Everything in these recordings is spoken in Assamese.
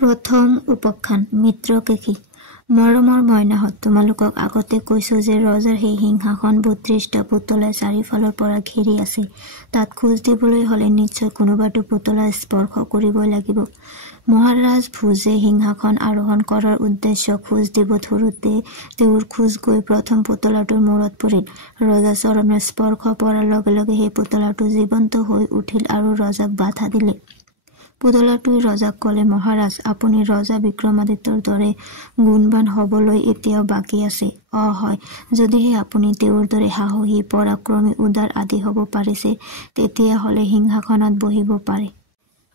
প্ৰথম উপাখ্যান মিত্ৰকেশী। মৰমৰ মইনাহঁত, তোমালোকক আগতে কৈছো যে ৰজাৰ সেই সিংহাসন ৩২টা পুতলাই চাৰিওফালৰ পৰা ঘেৰি আছে। তাত খোজ দিবলৈ হলে নিশ্চয় কোনোবাটো পুতলা স্পৰ্শ কৰিবই লাগিব। মহাৰাজ ভোজে সিংহাসন আৰোহণ কৰাৰ উদ্দেশ্য খোজ দিব ধৰোতে তেওঁৰ খোজ গৈ প্ৰথম পুতলাটোৰ মূৰত পৰিল। ৰজা চৰণৰ স্পৰ্শ পৰাৰ লগে লগে সেই পুতলাটো জীৱন্ত হৈ উঠিল আৰু ৰজাক বাধা দিলে। পুতলাটোৱে ৰজাক কলে, মহাৰাজ, আপুনি ৰজা বিক্ৰমাদিত্যৰ দৰে গুণবান হবলৈ এতিয়াও বাকী আছে। হয়, যদিহে আপুনি তেওঁৰ দৰে সাহসী, পৰাক্ৰমী, উদাৰ আদি হব পাৰিছে, তেতিয়া হলে সিংহাসনত বহিব পাৰে।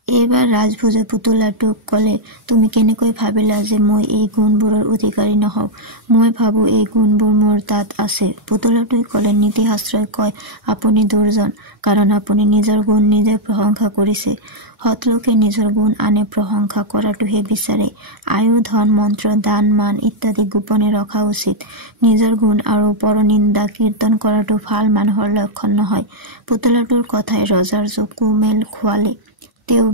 এইবাৰ ৰাজভোজে পুতলাটোক কলে, তুমি কেনেকৈ ভাবিলা যে মই এই গুণবোৰৰ অধিকাৰী নহওঁ? মই ভাবো এই গুণবোৰ মোৰ তাত আছে। পুতলাটোৱে কলে, নীতিশাস্ত্ৰই কয় আপুনি দুৰ্জন, কাৰণ আপুনি নিজৰ গুণ নিজে প্ৰশংসা কৰিছে। সৎলোকে নিজৰ গুণ আনে প্ৰশংসা কৰাটোহে বিচাৰে। আয়ু, ধন, মন্ত্ৰ, দান, মান ইত্যাদি গোপনে ৰখা উচিত। নিজৰ গুণ আৰু পৰনিন্দা কীৰ্তন কৰাটো ভাল মানুহৰ লক্ষণ নহয়। পুতলাটোৰ কথাই ৰজাৰ চকু মেল খোৱালে। তেওঁ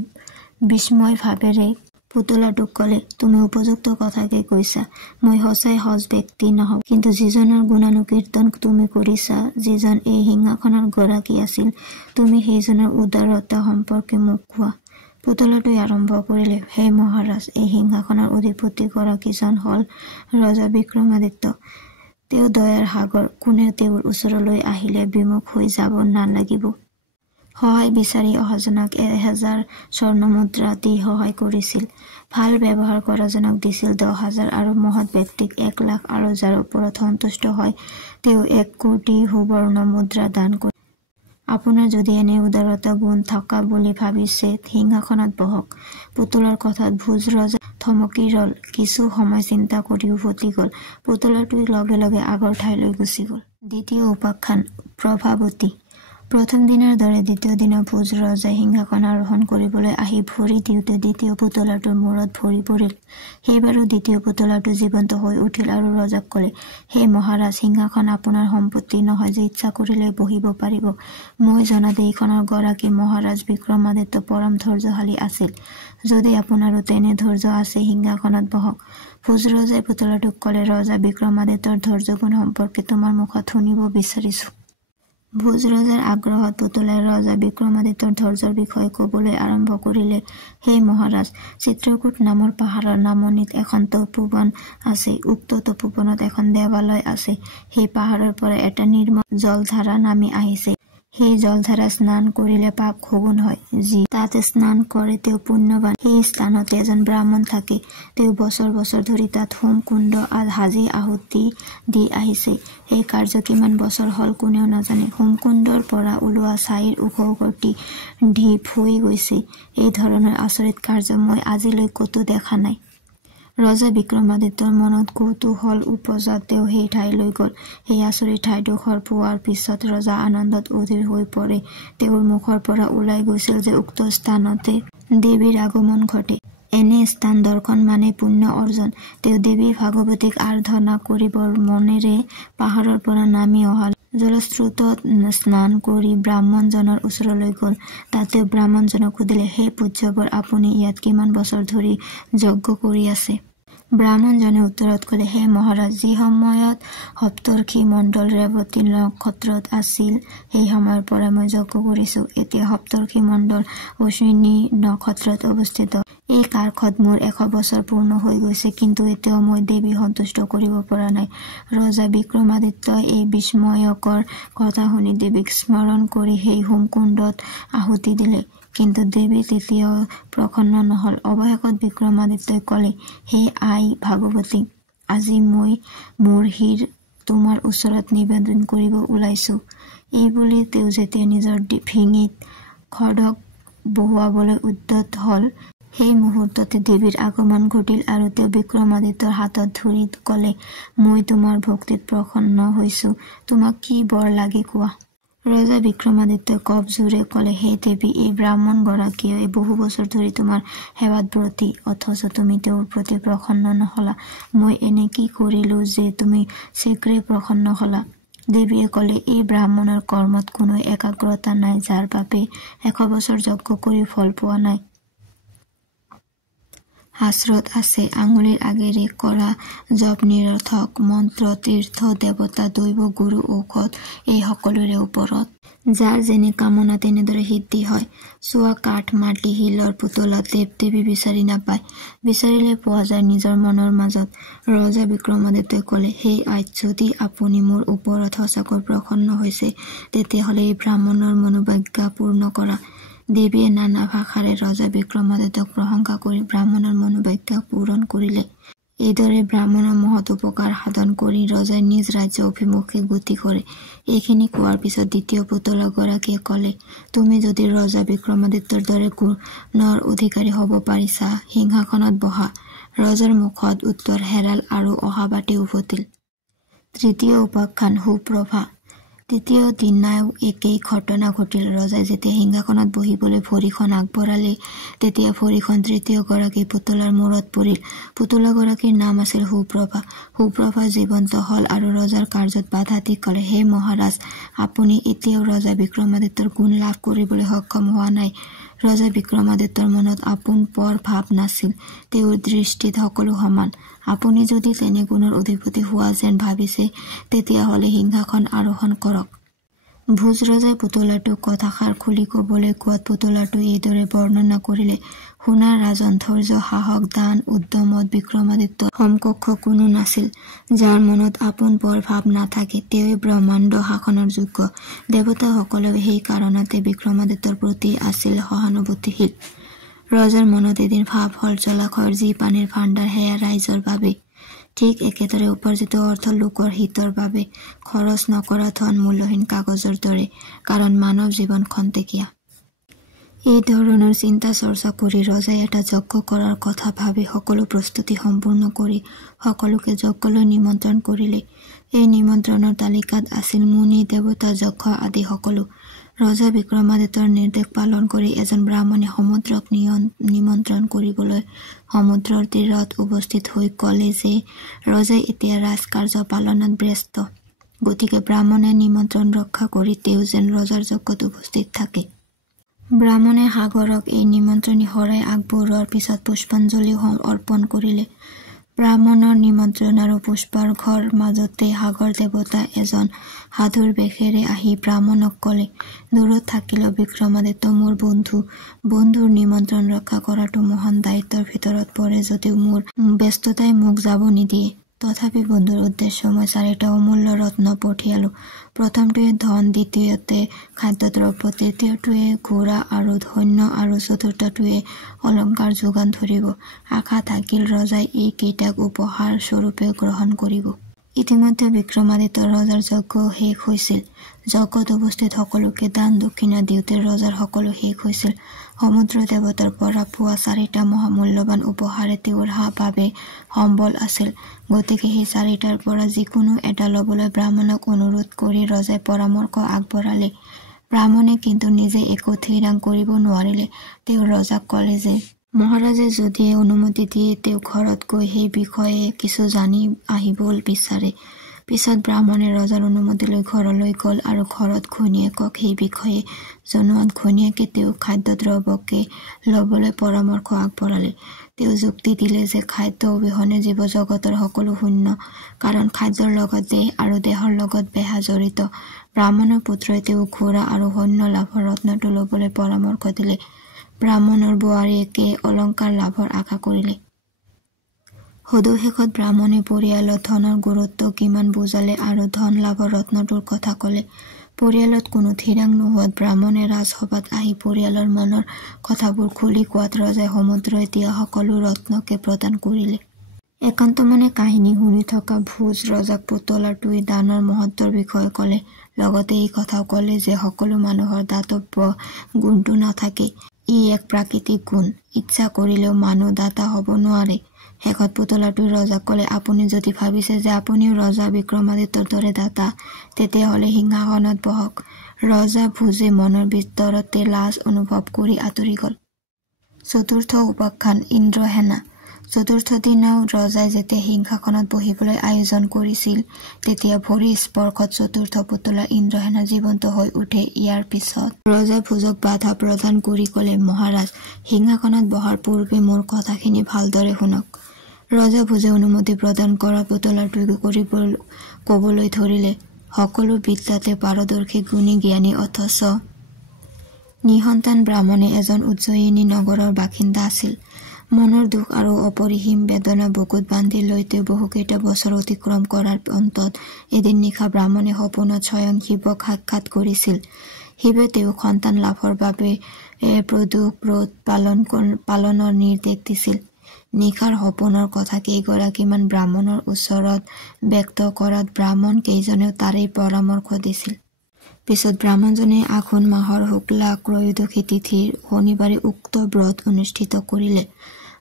বিস্ময় ভাৱেৰে পুতলাটোক কলে, তুমি উপযুক্ত কথাকে কৈছা। মই সঁচাই সজ ব্যক্তি নহওঁ, কিন্তু যিজনৰ গুণানুকীৰ্তন তুমি কৰিছা, যিজন এই সিংহাসনৰ গৰাকী আছিল, তুমি সেইজনৰ উদাৰতা সম্পৰ্কে মোক কোৱা। পুতলাটোৱে আৰম্ভ কৰিলে, হে মহাৰাজ, এই সিংহাসনৰ অধিপতি গৰাকীজন হল ৰজা বিক্ৰমাদিত্য। তেওঁ দয়াৰ সাগৰ। কোনে তেওঁৰ ওচৰলৈ আহিলে বিমুখ হৈ যাব নালাগিব। সহায় বিচাৰি অহাজনক 1000 স্বৰ্ণমুদ্ৰা দি সহায় কৰিছিল। ভাল ব্যৱহাৰ কৰাজনক দিছিল 10,000 আৰু মহৎ ব্যক্তিক 1 লাখ, আৰু যাৰ ওপৰত সন্তুষ্ট হয় তেওঁ 1 কোটি সুবৰ্ণ মুদ্ৰা দান কৰে। আপোনাৰ যদি এনে উদাৰতা গুণ থকা বুলি ভাবিছে, সিংহাসনত বহক। পুতলাৰ কথাত ভোজ ৰজা থমকি ৰল। কিছু সময় চিন্তা কৰি উভতি গল। পুতলাটোৱে লগে লগে আগৰ ঠাইলৈ গুচি গল। দ্বিতীয় উপাখ্যান প্ৰভাৱতী। প্ৰথম দিনাৰ দৰে দ্বিতীয় দিনা ভোজ ৰজাই সিংহাসন আৰোহণ কৰিবলৈ আহি ভৰি দিওঁতে দ্বিতীয় পুতলাটোৰ মূৰত ভৰি পৰিল। সেইবাৰো দ্বিতীয় পুতলাটো জীৱন্ত হৈ উঠিল আৰু ৰজাক কলে, হে মহাৰাজ, সিংহাসন আপোনাৰ সম্পত্তি নহয় যে ইচ্ছা কৰিলে বহিব পাৰিব। মই জনাত এইখনৰ গৰাকী মহাৰাজ বিক্ৰমাদিত্য পৰম ধৈৰ্যশালী আছিল। যদি আপোনাৰো তেনে ধৈৰ্য আছে, সিংহাসনত বহক। ভোজ ৰজাই পুতলাটোক কলে, ৰজা বিক্ৰমাদিত্যৰ ধৈৰ্যগুণ সম্পৰ্কে তোমাৰ মুখত শুনিব বিচাৰিছো। ভোজ ৰজাৰ আগ্ৰহত পুতলাই ৰজা বিক্ৰমাদিত্যৰ ধৈৰ্যৰ বিষয়ে কবলৈ আৰম্ভ কৰিলে। হে মহাৰাজ, চিত্ৰকূট নামৰ পাহাৰৰ নামনিত এখন তপোবন আছে। উক্ত তপোবনত এখন দেৱালয় আছে। সেই পাহাৰৰ পৰা এটা নিৰ্মল জলধাৰা নামি আহিছে। সেই জলধাৰা স্নান কৰিলে পাপ শগুন হয়। যি তাত স্নান কৰে তেওঁ পুণ্যৱান। সেই স্থানতে এজন ব্ৰাহ্মণ থাকে। তেওঁ বছৰ বছৰ ধৰি তাত হোম কুণ্ড সাজি আহুতি দি আহিছে। সেই কাৰ্য কিমান বছৰ হল কোনেও নাজানে। হোমকুণ্ডৰ পৰা ওলোৱা ছাইৰ উখটি ঢিপ হৈ গৈছে। এই ধৰণৰ আচৰিত কাৰ্য মই আজিলৈ কতো দেখা নাই। ৰজা বিক্ৰমাদিত্যৰ মনত কৌতূহল উপজাত তেওঁ সেই ঠাইলৈ গল। সেই আচৰিত ঠাইডোখৰ পোৱাৰ পিছত ৰজা আনন্দত অধীৰ হৈ পৰে। তেওঁৰ মুখৰ পৰা ওলাই গৈছিল যে উক্ত স্থানতে দেৱীৰ আগমন ঘটে। এনে স্থান দৰ্শন মানে পুণ্য অৰ্জন। তেওঁ দেৱী ভাগৱতীক আৰাধনা কৰিবৰ মনেৰে পাহাৰৰ পৰা নামি অহা জলস্ৰোতত স্নান কৰি ব্ৰাহ্মণজনৰ ওচৰলৈ গল। তাত তেওঁ ব্ৰাহ্মণজনক সুধিলে, হে পূজ্যবৰ, আপুনি ইয়াত কিমান বছৰ ধৰি যজ্ঞ কৰি আছে? ব্ৰাহ্মণজনে উত্তৰত কলে, হে মহাৰাজ, যি সময়ত সপ্তৰ্ষি মণ্ডল ৰেৱতী নক্ষত্ৰত আছিল, সেই সময়ৰ পৰা মই যজ্ঞ কৰিছো। এতিয়া সপ্তৰ্ষি মণ্ডল অশ্বিনী নক্ষত্ৰত অৱস্থিত। এই কাৰ্ষত মোৰ 100 বছৰ পূৰ্ণ হৈ গৈছে, কিন্তু এতিয়াও মই দেৱী সন্তুষ্ট কৰিব পৰা নাই। ৰজা বিক্ৰমাদিত্যই এই বিস্ময়কৰ কথা শুনি দেৱীক স্মৰণ কৰি সেই হোমকুণ্ডত আহুতি দিলে। কিন্তু দেৱী তেতিয়াও প্ৰসন্ন নহল। অৱশেষত বিক্ৰমাদিত্যই কলে, হে আই ভাগৱতী, আজি মই মোৰ শিৰ তোমাৰ ওচৰত নিবেদন কৰিব ওলাইছো। এইবুলি তেওঁ যেতিয়া নিজৰ ডিঙিত খড়গ বহুৱাবলৈ উদ্যত হল, সেই মুহূৰ্ততে দেৱীৰ আগমন ঘটিল আৰু তেওঁ বিক্ৰমাদিত্যৰ হাতত ধৰি কলে, মই তোমাৰ ভক্তিত প্ৰসন্ন হৈছো। তোমাক কি বৰ লাগে কোৱা। ৰজা বিক্ৰমাদিত্যই কপ জোৰে কলে, হে দেৱী, এই ব্ৰাহ্মণ গৰাকীয়ে বহু বছৰ ধৰি তোমাৰ সেৱাত ব্ৰতী, অথচ তুমি তেওঁৰ প্ৰতি প্ৰসন্ন নহলা। মই এনে কি কৰিলো যে তুমি শীঘ্ৰে প্ৰসন্ন হলা? দেৱীয়ে কলে, এই ব্ৰাহ্মণৰ কৰ্মত কোনো একাগ্ৰতা নাই, যাৰ বাবে 100 বছৰ যজ্ঞ কৰি ফল পোৱা নাই। আশ্ৰত আছে আঙুলিৰ আগেৰে কৰা জপ নিৰৰ্থক মন্ত্ৰ তীৰ্থ দেৱতা দৈৱ গুৰু ঔষধ এই সকলোৰে ওপৰত যাৰ যেনে কামনা তেনেদৰে সিদ্ধি হয় চোৱা কাঠ মাটি শিলৰ পুতলাত দেৱ দেৱী বিচাৰি নাপায় বিচাৰিলে পোৱা যায় নিজৰ মনৰ মাজত ৰজা বিক্ৰমাদিত্যই ক'লে হে আইত যদি আপুনি মোৰ ওপৰত সঁচাকৈ প্ৰসন্ন হৈছে তেতিয়াহ'লে এই ব্ৰাহ্মণৰ মনোবাজ্ঞা পূৰ্ণ কৰা দেৱীয়ে নানা ভাষাৰে ৰজা বিক্ৰমাদিত্যক প্ৰশংসা কৰি ব্ৰাহ্মণৰ মনোবাজ্ঞা পূৰণ কৰিলে এইদৰে ব্ৰাহ্মণৰ মহৎ উপকাৰ সাধন কৰি ৰজাই নিজ ৰাজ্য অভিমুখে গতি কৰে এইখিনি কোৱাৰ পিছত দ্বিতীয় পুতলাগৰাকীয়ে ক'লে তুমি যদি ৰজা বিক্ৰমাদিত্যৰ দৰে গুণৰ অধিকাৰী হ'ব পাৰিছা সিংহাসনত বহা ৰজাৰ মুখত উত্তৰ হেৰাল আৰু অহাবাটে উভতিল তৃতীয় উপাখ্যান সুপ্ৰভা তৃতীয় দিনাও একেই ঘটনা ঘটিল ৰজাই যেতিয়া সিংহাসনত বহিবলৈ ভৰিখন আগবঢ়ালে তেতিয়া ভৰিখন তৃতীয় গৰাকী পুতলাৰ মূৰত পৰিল পুতলাগৰাকীৰ নাম আছিল সুপ্ৰভা জীৱন্ত হল আৰু ৰজাৰ কাৰ্যত বাধা দি ক'লে হে মহাৰাজ আপুনি এতিয়াও ৰজা বিক্ৰমাদিত্যৰ গুণ লাভ কৰিবলৈ সক্ষম হোৱা নাই ৰজা বিক্ৰমাদিত্যৰ মনত আপোন পৰ ভাৱ নাছিল তেওঁৰ দৃষ্টিত সকলো সমান আপুনি যদি তেনে গুণৰ অধিপতি হোৱা যেন ভাবিছে তেতিয়াহ'লে সিংহাসন আৰোহণ কৰক ভোজ ৰজাই পুতলাটোক কথাষাৰ খুলি ক'বলৈ কোৱাত পুতলাটো এইদৰে বৰ্ণনা কৰিলে শুনা ৰাজন ধৈৰ্য সাহস দান উদ্যমত বিক্ৰমাদিত্য সমকক্ষ কোনো নাছিল যাৰ মনত আপোন পৰ ভাৱ নাথাকে তেওঁই ব্ৰহ্মাণ্ড শাসনৰ যোগ্য দেৱতাসকলেও সেই কাৰণতে বিক্ৰমাদিত্যৰ প্ৰতি আছিল সহানুভূতিশীল ৰজাৰ মনত এদিন ভাৱ হল জলাশয়ৰ যি পানীৰ ভাণ্ডাৰ সেয়া ৰাইজৰ বাবে ঠিক একেদৰে উপাৰ্জিত অৰ্থ লোকৰ হিতৰ বাবে খৰচ নকৰা ধন মূল্যহীন কাগজৰ দৰে কাৰণ মানৱ জীৱন খন্তেকীয়া এই ধৰণৰ চিন্তা চৰ্চা কৰি ৰজাই এটা যজ্ঞ কৰাৰ কথা ভাবি সকলো প্ৰস্তুতি সম্পূৰ্ণ কৰি সকলোকে যজ্ঞলৈ নিমন্ত্ৰণ কৰিলে এই নিমন্ত্ৰণৰ তালিকাত আছিল মুনি দেৱতা যক্ষ আদি সকলো ৰজা বিক্ৰমাদিত্যৰ নিৰ্দেশ পালন কৰি এজন ব্ৰাহ্মণে সমুদ্ৰক নিমন্ত্ৰণ কৰিবলৈ সমুদ্ৰৰ তীৰত উপস্থিত হৈ ক'লে যে ৰজাই এতিয়া ৰাজকাৰ্য পালনত ব্যস্ত গতিকে ব্ৰাহ্মণে নিমন্ত্ৰণ ৰক্ষা কৰি তেওঁ যেন ৰজাৰ যজ্ঞত উপস্থিত থাকে ব্ৰাহ্মণে সাগৰক এই নিমন্ত্ৰণী শৰাই আগবঢ়োৱাৰ পিছত পুষ্পাঞ্জলি অৰ্পণ কৰিলে ব্ৰাহ্মণৰ নিমন্ত্ৰণ আৰু পুষ্পাৰ্ঘৰ মাজতে সাগৰ দেৱতা এজন সাধুৰ বেশেৰে আহি ব্ৰাহ্মণক ক'লে দূৰত থাকিলেও বিক্ৰমাদিত্য মোৰ বন্ধুৰ নিমন্ত্ৰণ ৰক্ষা কৰাটো মহান দায়িত্বৰ ভিতৰত পৰে যদিও মোৰ ব্যস্ততাই মোক যাব নিদিয়ে তথাপি বন্ধুৰ উদ্দেশ্য মই 4টা অমূল্য ৰত্ন পঠিয়ালো প্ৰথমটোৱে ধন দ্বিতীয়তে খাদ্যদ্ৰব্য তৃতীয়টোৱে ঘোঁৰা আৰু ধন্য আৰু চতুৰ্থটোৱে অলংকাৰ যোগান ধৰিব আশা থাকিল ৰজাই এইকেইটাক উপহাৰ স্বৰূপে গ্ৰহণ কৰিব ইতিমধ্যে বিক্ৰমাদিত্য ৰজাৰ যজ্ঞ শেষ হৈছিল যজ্ঞত উপস্থিত সকলোকে দান দক্ষিণা দিওঁতে ৰজাৰ সকলো শেষ হৈছিল সমুদ্ৰ দেৱতাৰ পৰা পোৱা 4টা মহামূল্যৱান উপহাৰে তেওঁৰ বাবে সম্বল আছিল গতিকে সেই 4টাৰ পৰা যিকোনো এটা ল'বলৈ ব্ৰাহ্মণক অনুৰোধ কৰি ৰজাই পৰামৰ্শ আগবঢ়ালে ব্ৰাহ্মণে কিন্তু নিজে একো থিৰাং কৰিব নোৱাৰিলে তেওঁ ৰজাক ক'লে যে মহাৰাজে যদি অনুমতি দিয়ে তেওঁ ঘৰত গৈ সেই বিষয়ে কিছু জানি আহিব বিচাৰে পিছত ব্ৰাহ্মণে ৰজাৰ অনুমতি লৈ ঘৰলৈ গ'ল আৰু ঘৰত ঘৈণীয়েকক সেই বিষয়ে জনোৱাত ঘৈণীয়েকে তেওঁক খাদ্যদ্ৰব্যকে ল'বলৈ পৰামৰ্শ আগবঢ়ালে তেওঁ যুক্তি দিলে যে খাদ্য অবিহনে জীৱ জগতৰ সকলো শূন্য কাৰণ খাদ্যৰ লগত দেহ আৰু দেহৰ লগত বেহা জড়িত ব্ৰাহ্মণৰ পুত্ৰই তেওঁ ঘোঁৰা আৰু সৈন্য লাভৰ ৰত্নটো ল'বলৈ পৰামৰ্শ দিলে ব্ৰাহ্মণৰ বোৱাৰীয়েকে অলংকাৰ লাভৰ আশা কৰিলে সদুশেষত ব্ৰাহ্মণে পৰিয়ালত ধনৰ গুৰুত্ব কিমান বুজালে আৰু ধন লাভৰ ৰত্নটোৰ কথা ক'লে পৰিয়ালত কোনো থিৰাং নোহোৱাত ব্ৰাহ্মণে ৰাজসভাত আহি পৰিয়ালৰ মনৰ কথাবোৰ খুলি কোৱাত ৰজাই সমুদ্ৰই দিয়া সকলো ৰত্নকে প্ৰদান কৰিলে একান্ত মনে কাহিনী শুনি থকা ভোজ ৰজাক পুতলাটোৱে দানৰ মহত্বৰ বিষয়ে ক'লে লগতে এই কথাও ক'লে যে সকলো মানুহৰ দাতব্য গুণটো নাথাকে ই এক প্ৰাকৃতিক গুণ ইচ্ছা কৰিলেও মানুহ দাতা হ'ব নোৱাৰে শেষত পুতলাটোৱে ৰজাক ক'লে আপুনি যদি ভাবিছে যে আপুনিও ৰজা বিক্ৰমাদিত্যৰ দৰে দাতা তেতিয়াহ'লে সিংহাসনত বহক ৰজা ভোজে মনৰ ভিতৰতে লাজ অনুভৱ কৰি আঁতৰি গ'ল চতুৰ্থ উপাখ্যান ইন্দ্ৰসেনা চতুৰ্থ দিনাও ৰজাই যেতিয়া সিংহাসনত বহিবলৈ আয়োজন কৰিছিল তেতিয়া ভৰি স্পৰ্শত চতুৰ্থ পুতলা ইন্দ্ৰসেনা জীৱন্ত হৈ উঠে। ইয়াৰ পিছত ৰজাই ভোজক বাধা প্ৰদান কৰি ক'লে, মহাৰাজ, সিংহাসনত বহাৰ পূৰ্বে মোৰ কথাখিনি ভালদৰে শুনক। ৰজা ভোজে অনুমতি প্ৰদান কৰা পুতলাটোকে ক'বলৈ ধৰিলে, সকলো বিদ্যাতে পাৰদৰ্শী গুণী জ্ঞানী অথচ নিসন্তান ব্ৰাহ্মণে এজন উজ্জয়িনী নগৰৰ বাসিন্দা আছিল। মনৰ দুখ আৰু অপৰিসীম বেদনা বুকুত বান্ধি লৈ তেওঁ বহুকেইটা বছৰ অতিক্ৰম কৰাৰ অন্তত এদিন নিশা ব্ৰাহ্মণে সপোনত স্বয়ং শিৱক সাক্ষাৎ কৰিছিল। শিৱে তেওঁক সন্তান লাভৰ বাবে প্ৰদোষ ব্ৰত পালনৰ নিৰ্দেশ দিছিল। নিশাৰ সপোনৰ কথা কেইগৰাকীমান ব্ৰাহ্মণৰ ওচৰত ব্যক্ত কৰাত ব্ৰাহ্মণ কেইজনেও তাৰেই পৰামৰ্শ দিছিল। পিছত ব্ৰাহ্মণজনে আঘোণ মাহৰ শুক্লা ত্ৰয়োদশী তিথিৰ শনিবাৰে উক্ত ব্ৰত অনুষ্ঠিত কৰিলে।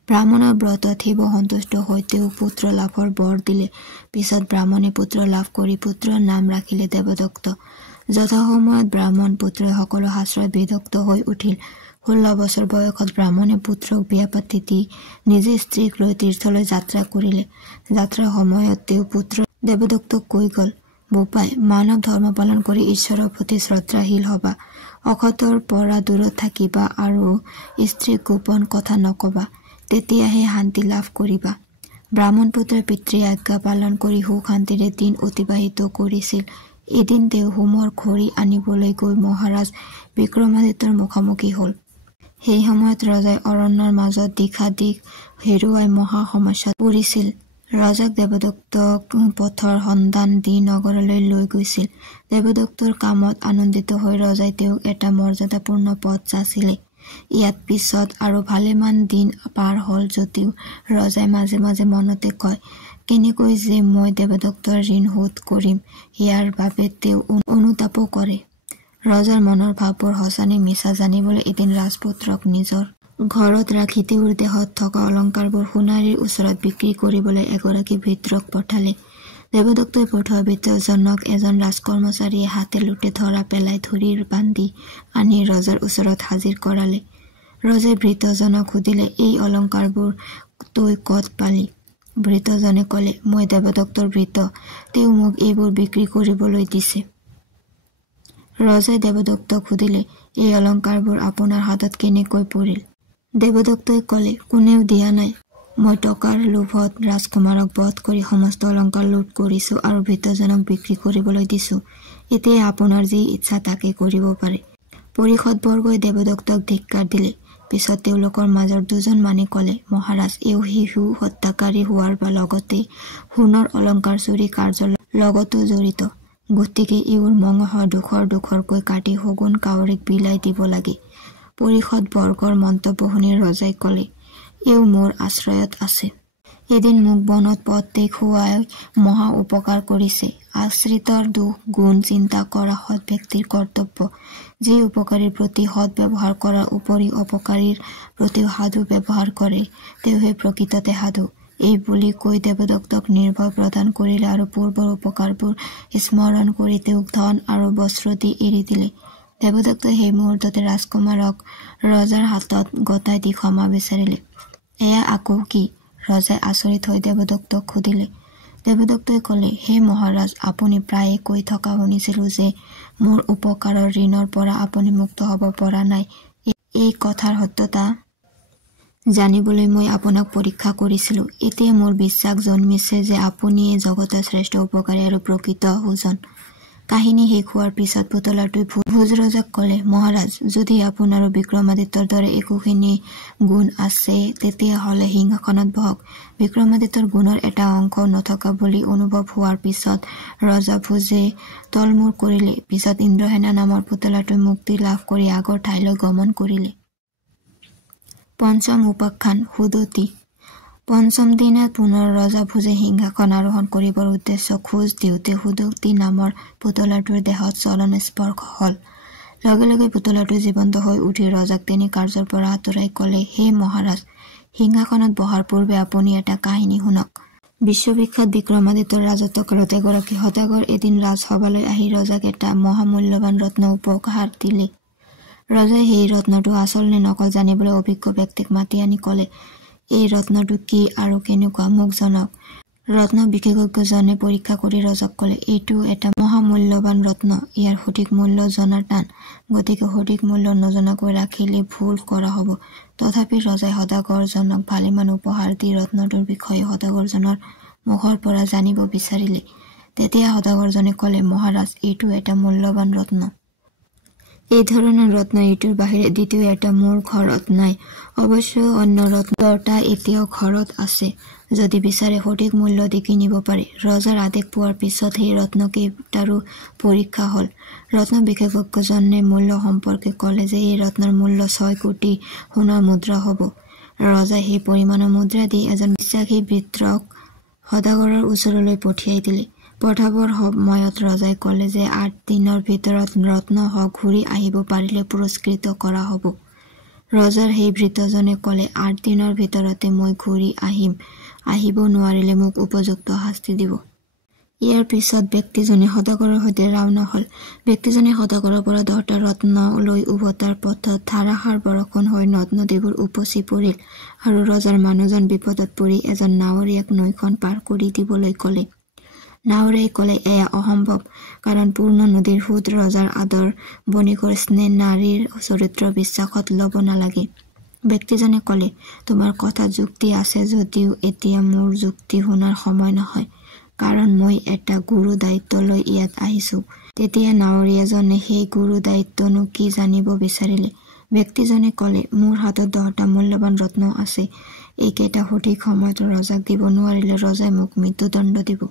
ব্ৰাহ্মণৰ ব্ৰতত শিৱ সন্তুষ্ট হৈ তেওঁক পুত্ৰ লাভৰ বৰ দিলে। পিছত ব্ৰাহ্মণে পুত্ৰ লাভ কৰি পুত্ৰৰ নাম ৰাখিলে দেৱদত্ত। যথাসময়ত ব্ৰাহ্মণ পুত্ৰই সকলো শাস্ত্ৰত বিদগ্ধ হৈ উঠিল। 16 বছৰ বয়সত ব্ৰাহ্মণে পুত্ৰক বিয়া পাতি দি নিজে স্ত্ৰীক লৈ তীৰ্থলৈ যাত্ৰা কৰিলে। যাত্ৰাৰ সময়ত তেওঁ পুত্ৰ দেৱদত্তক কৈ গ'ল, বোপাই, মানৱ ধৰ্ম পালন কৰি ঈশ্বৰৰ প্ৰতি শ্ৰদ্ধাশীল হবা, অসতৰ পৰা দূৰত থাকিবা আৰু স্ত্ৰীক গোপন কথা নকবা, তেতিয়াহে শান্তি লাভ কৰিবা। ব্ৰাহ্মণ পুত্ৰই পিতৃ আজ্ঞা পালন কৰি সুখ শান্তিৰে দিন অতিবাহিত কৰিছিল। এদিন তেওঁ হোমৰ খৰি আনিবলৈ গৈ মহাৰাজ বিক্ৰমাদিত্যৰ মুখামুখি হ'ল। সেই সময়ত ৰজাই অৰণ্যৰ মাজত দিশাদিশ হেৰুৱাই মহা সমস্যাত পৰিছিল। ৰজাক দেৱদত্তক পথৰ সন্ধান দি নগৰলৈ লৈ গৈছিল। দেৱদত্তৰ কামত আনন্দিত হৈ ৰজাই তেওঁক এটা মৰ্যাদাপূৰ্ণ পদ যাচিলে। ইয়াত পিছত আৰু ভালেমান দিন পাৰ হ'ল যদিও ৰজাই মাজে মাজে মনতে কয়, কেনেকৈ যে মই দেৱদত্তৰ ঋণ শোধ কৰিম, ইয়াৰ বাবে তেওঁ অনুতাপো কৰে। ৰজাৰ মনৰ ভাৱবোৰ সঁচা নে মিছা জানিবলৈ এদিন ৰাজপুত্ৰক নিজৰ ঘৰত ৰাখি তেওঁৰ দেহত থকা অলংকাৰবোৰ সোণাৰীৰ ওচৰত বিক্ৰী কৰিবলৈ এগৰাকী ভৃত্যক পঠালে। দেৱদত্তই পঠোৱা ভৃত্যজনক এজন ৰাজকৰ্মচাৰীয়ে হাতে লোটে ধৰা পেলাই ধৰি বান্ধি আনি ৰজাৰ ওচৰত হাজিৰ কৰালে। ৰজাই ভৃত্যজনক সুধিলে, এই অলংকাৰবোৰ তই ক'ত পালি? ভৃত্যজনে ক'লে, মই দেৱদত্তৰ ভৃত্য, তেওঁ মোক এইবোৰ বিক্ৰী কৰিবলৈ দিছে। ৰজাই দেৱদত্তক সুধিলে, এই অলংকাৰবোৰ আপোনাৰ হাতত কেনেকৈ পৰিল? দেৱদত্তই ক'লে, কোনেও দিয়া নাই, মই টকাৰ লোভত ৰাজকুমাৰক বধ কৰি সমস্ত অলংকাৰ লুট কৰিছো আৰু ভৃত্যজনক বিক্ৰী কৰিবলৈ দিছো। এতিয়া আপোনাৰ যি ইচ্ছা তাকে কৰিব পাৰে। পৰিষদবৰ্গই দেৱদত্তক ধিক্কাৰ দিলে। পিছত তেওঁলোকৰ মাজৰ দুজন মানে ক'লে, মহাৰাজ, এওঁ শিশু হত্যাকাৰী হোৱাৰ লগতে সোণৰ অলংকাৰ চুৰি কাৰ্যৰ লগতো জড়িত, গতিকে এওঁৰ মঙহ দুখৰকৈ কাটি শগুন কাউৰীক বিলাই দিব লাগে। পৰিষদবৰ্গৰ মন্তব্য শুনি ৰজাই ক'লে, এওঁ মোৰ আশ্ৰয়ত আছে। এদিন মোক বনত পথ দেখুৱাই মহা উপকাৰ কৰিছে। আশ্ৰিতৰ দুখ গুণ চিন্তা কৰা সৎ ব্যক্তিৰ কৰ্তব্য। যি উপকাৰীৰ প্ৰতি সৎ ব্যৱহাৰ কৰাৰ উপৰি অপকাৰীৰ প্ৰতিও সাধু ব্যৱহাৰ কৰে, তেওঁহে প্ৰকৃততে সাধু। এই বুলি কৈ দেৱদত্তক নিৰ্ভয় প্ৰদান কৰিলে আৰু পূৰ্বৰ উপকাৰবোৰ স্মৰণ কৰি তেওঁক ধন আৰু বস্ত্ৰ দি এৰি দিলে। দেৱদত্তই সেই মুহূৰ্ততে ৰাজকুমাৰক ৰজাৰ হাতত গতাই দি ক্ষমা বিচাৰিলে। এয়া আকৌ কি? ৰজাই আচৰিত হৈ দেৱদত্তক সুধিলে। দেৱদত্তই ক'লে, হে মহাৰাজ, আপুনি প্ৰায়ে কৈ থকা শুনিছিলো যে মোৰ উপকাৰৰ ঋণৰ পৰা আপুনি মুক্ত হ'ব পৰা নাই। এই কথাৰ সত্যতা জানিবলৈ মই আপোনাক পৰীক্ষা কৰিছিলো। এতিয়া মোৰ বিশ্বাস জন্মিছে যে আপুনিয়ে জগতৰ শ্ৰেষ্ঠ উপকাৰী আৰু প্ৰকৃত সুজন। কাহিনী শেষ হোৱাৰ পিছত পুতলাটোৱে ভোজ ৰজাক ক'লে, মহাৰাজ, যদি আপোনাৰো বিক্ৰমাদিত্যৰ দৰে একোখিনি গুণ আছে তেতিয়াহ'লে সিংহাসনত বহক। বিক্ৰমাদিত্যৰ গুণৰ এটা অংশও নথকা বুলি অনুভৱ হোৱাৰ পিছত ৰজা ভোজে তলমূৰ কৰিলে। পিছত ইন্দ্ৰসেনা নামৰ পুতলাটোৱে মুক্তি লাভ কৰি আগৰ ঠাইলৈ গমন কৰিলে। পঞ্চম উপাখ্যান, সুদতী। পঞ্চম দিনা পুনৰ ৰজা ভোজে সিংহাসন আৰোহণ কৰিবৰ উদ্দেশ্য খোজ দিওঁতে সুদতী নামৰ পুতলাটোৰ দেহত চলন স্পৰ্শ হ'ল। লগে লগে পুতলাটো জীৱন্ত হৈ উঠি ৰজাক তেনে কাৰ্যৰ পৰা আঁতৰাই ক'লে, হে মহাৰাজ, সিংহাসনত বহাৰ পূৰ্বে আপুনি এটা কাহিনী শুনক। বিশ্ববিখ্যাত বিক্ৰমাদিত্যৰ ৰাজত্বকালত এগৰাকী সদাগৰ এদিন ৰাজসভালৈ আহি ৰজাক এটা মহামূল্যৱান ৰত্ন উপহাৰ দিলে। ৰজাই সেই ৰত্নটো আচল নে নকল জানিবলৈ অভিজ্ঞ ব্যক্তিক মাতি আনি ক'লে, এই ৰত্নটো কি আৰু কেনেকুৱা মোক জনাওক। ৰত্ন বিশেষজ্ঞজনে পৰীক্ষা কৰি ৰজাক ক'লে, এইটো এটা মহামূল্যৱান ৰত্ন, ইয়াৰ সঠিক মূল্য জনাৰ টান, গতিকে সঠিক মূল্য নজনাকৈ ৰাখিলে ভুল কৰা হ'ব। তথাপি ৰজাই সদাগৰজনক ভালেমান উপহাৰ দি ৰত্নটোৰ বিষয়ে সদাগৰজনৰ মুখৰ পৰা জানিব বিচাৰিলে। তেতিয়া সদাগৰজনে ক'লে, মহাৰাজ, এইটো এটা মূল্যৱান ৰত্ন। এই ধৰণৰ ৰত্ন এইটোৰ বাহিৰে দ্বিতীয় এটা মোৰ ঘৰত নাই। অৱশ্য অন্য ৰত্ন 10টা এতিয়াও ঘৰত আছে। যদি বিচাৰে সঠিক মূল্য দি কিনিব পাৰে। ৰজাৰ আদেশ পোৱাৰ পিছত সেই ৰত্নকেইটাৰো পৰীক্ষা হ'ল। ৰত্ন বিশেষজ্ঞজনে মূল্য সম্পৰ্কে ক'লে যে এই ৰত্নৰ মূল্য 6 কোটি সোণৰ মুদ্ৰা হ'ব। ৰজাই সেই পৰিমাণৰ মুদ্ৰা দি এজন বিশ্বাসী বৃদ্ধক সদাগৰৰ ওচৰলৈ পঠিয়াই দিলে। পঠাবৰ সময়ত ৰজাই ক'লে যে 8 দিনৰ ভিতৰত ৰত্নসমূহ ঘূৰি আহিব পাৰিলে পুৰস্কৃত কৰা হ'ব। ৰজাৰ সেই বৃদ্ধজনে ক'লে, 8 দিনৰ ভিতৰতে মই ঘূৰি আহিব নোৱাৰিলে মোক উপযুক্ত শাস্তি দিব। ইয়াৰ পিছত ব্যক্তিজনে সদাগৰৰ সৈতে ৰাওনা হ'ল। ব্যক্তিজনে সদাগৰৰ পৰা 10টা ৰত্ন লৈ উভতাৰ পথত ধাৰাসাৰ বৰষুণ হৈ নদ-নদীবোৰ উপচি পৰিল আৰু ৰজাৰ মানুহজন বিপদত পৰি এজন নাৱৰীয়াক নৈখন পাৰ কৰি দিবলৈ ক'লে। নাৱৰীয়াই ক'লে, এয়া অসম্ভৱ, কাৰণ পূৰ্ণ নদীৰ সোঁত ৰজাৰ আদৰ, বণিকৰ স্নেহ, নাৰীৰ চৰিত্ৰ বিশ্বাসত ল'ব নালাগে। ব্যক্তিজনে ক'লে, তোমাৰ কথা যুক্তি আছে যদিও এতিয়া মোৰ যুক্তি শুনাৰ সময় নহয়, কাৰণ মই এটা গুৰু দায়িত্ব লৈ ইয়াত আহিছো। তেতিয়া নাৱৰীয়াজনে সেই গুৰু দায়িত্বনো কি জানিব বিচাৰিলে। ব্যক্তিজনে ক'লে, মোৰ হাতত 10টা মূল্যৱান ৰত্ন আছে। এইকেইটা সঠিক সময়ত ৰজাক দিব নোৱাৰিলে ৰজাই মোক মৃত্যুদণ্ড দিব।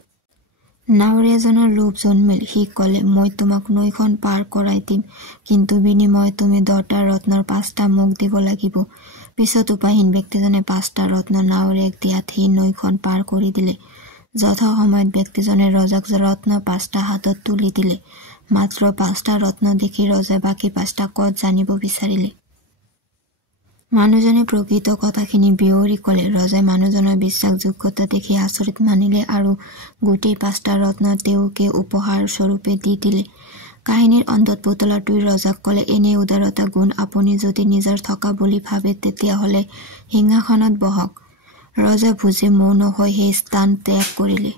নাৱৰীয়াজনৰ লোভ জন্মিল। সি ক'লে, মই তোমাক নৈখন পাৰ কৰাই দিম, কিন্তু বিনিময়ত তুমি 10টা ৰত্নৰ 5টা মোক দিব লাগিব। পিছত উপায়হীন ব্যক্তিজনে 5টা ৰত্ন নাৱৰীয়াক দিয়াত সি নৈখন পাৰ কৰি দিলে। যথা সময়ত ব্যক্তিজনে ৰজাক ৰত্ন 5টা হাতত তুলি দিলে। মাত্ৰ 5টা ৰত্ন দেখি ৰজাই বাকী 5টা ক'ত জানিব বিচাৰিলে। মানুহজনে প্ৰকৃত কথাখিনি বিৱৰি ক'লে। ৰজাই মানুহজনৰ বিশ্বাসযোগ্যতা দেখি আচৰিত মানিলে আৰু গোটেই 5টা ৰত্ন তেওঁকে উপহাৰ স্বৰূপে দি দিলে। কাহিনীৰ অন্তত পুতলাটোৱে ৰজাক ক'লে, এনে উদাৰতা গুণ আপুনি যদি নিজৰ থকা বুলি ভাবে তেতিয়াহ'লে সিংহাসনত বহক। ৰজা বুজি মৌন হৈ সেই স্থান ত্যাগ কৰিলে।